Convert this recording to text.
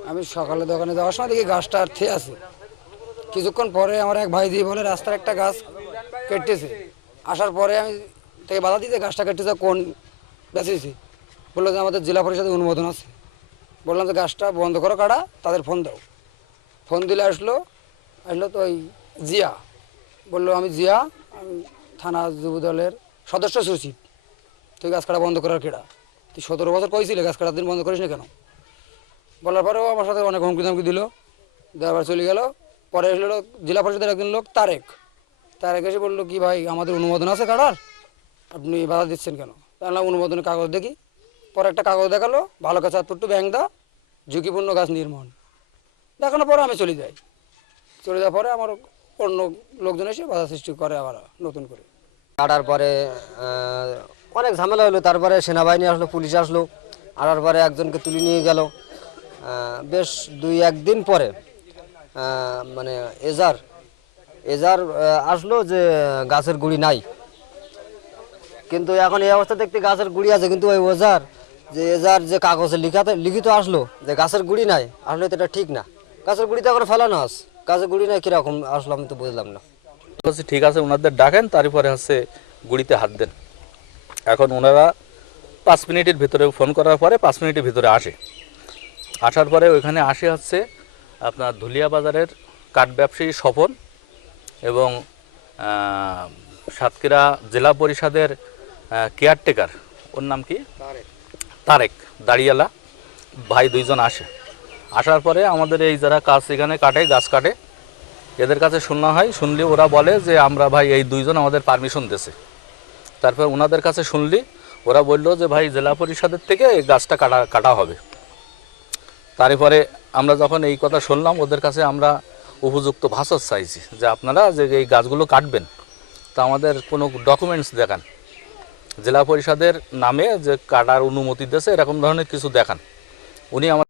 আমি সকালে দোকানে যাওয়ার সময় দেখি গাছটা আর থে আছে। কিছুক্ষণ পরে আমার এক ভাই দিয়ে বলে, রাস্তার একটা গাছ কেটেছে। আসার পরে আমি তাকে বাধা দিতে গাছটা কেটেছে, কোন বেঁচেছি? বলল যে, আমাদের জেলা পরিষদের অনুমোদন আছে। বললাম যে, গাছটা বন্ধ করো কাটা তাদের ফোন দাও। ফোন দিলে আসলো আসলো তো ওই জিয়া। বলল, আমি জিয়া, আমি থানা যুব দলের সদস্য সচিব। তুই গাছ কাটা বন্ধ করার কেডা? তুই সতেরো বছর কইছিলে, গাছ কাটার দিন বন্ধ করিস না কেন? বলার পরেও আমার সাথে অনেক হুমকি ধমকি দিল। দেওয়ার চলে গেল। পরে এসলো জেলা পরিষদের একজন লোক, তারেক। তারেক এসে বলল, কি ভাই, আমাদের অনুমোদন আছে কাটার আপনি বাধা দিচ্ছেন কেন? তাহলে অনুমোদনের কাগজ দেখি। পরে একটা কাগজ দেখাল, ভালো গাছ আত্মট্টু ব্যাংক দা ঝুঁকিপূর্ণ গাছ নির্মাণ। দেখানোর পরে আমি চলে যাই। চলে যাওয়ার পরে আমার অন্য লোকজন এসে বাধা সৃষ্টি করে আবার নতুন করে। কাটার পরে অনেক ঝামেলা হলো। তারপরে সেনাবাহিনী আসলো, পুলিশ আসলো। আনার পরে একজনকে তুলে নিয়ে গেল। বেশ দুই একদিন পরে মানে এজার এজার আসলো যে গাছের গুড়ি নাই। কিন্তু এখন এই অবস্থা দেখতে গাছের গুড়ি আছে, কিন্তু ওই ওজার যে এজার যে কাগজে লিখাতে, লিখিত আসলো যে গাছের গুড়ি নাই, আসলে তো এটা ঠিক না। গাছের গুড়ি তো এখন ফেলানো আস গাছের গুড়ি নাই কীরকম আসলো আমি তো বুঝলাম না। বলছি, ঠিক আছে ওনাদের ডাকেন, তারপরে হচ্ছে গুড়িতে হাত দেন। এখন ওনারা পাঁচ মিনিটের ভিতরে ফোন করার পরে পাঁচ মিনিটের ভিতরে আসে। আসার পরে ওইখানে আসে হচ্ছে আপনার ধুলিয়া বাজারের কাঠ ব্যবসায়ী স্বপন এবং সাতক্ষীরা জেলা পরিষদের কেয়ারটেকার ওর নাম কি? তারেক। দাঁড়িয়ালা। ভাই দুইজন আসে। আসার পরে আমাদের এই যারা কাজ এখানে কাটে গাছ কাটে এদের কাছে শোনা হয় শুনলে ওরা বলে যে আমরা ভাই এই দুইজন আমাদের পারমিশন দিয়েছে তারপর ওনাদের কাছে শুনলি ওরা বলল যে ভাই জেলা পরিষদের থেকে এই গাছটা কাটা কাটা হবে। তারপরে আমরা যখন এই কথা শুনলাম, ওদের কাছে আমরা উপযুক্ত ভাষা চাইছি যে আপনারা যে এই গাছগুলো কাটবেন, তা আমাদের কোনো ডকুমেন্টস দেখান। জেলা পরিষদের নামে যে কাটার অনুমতি দিয়েছে, এরকম ধরনের কিছু দেখান। উনি আমার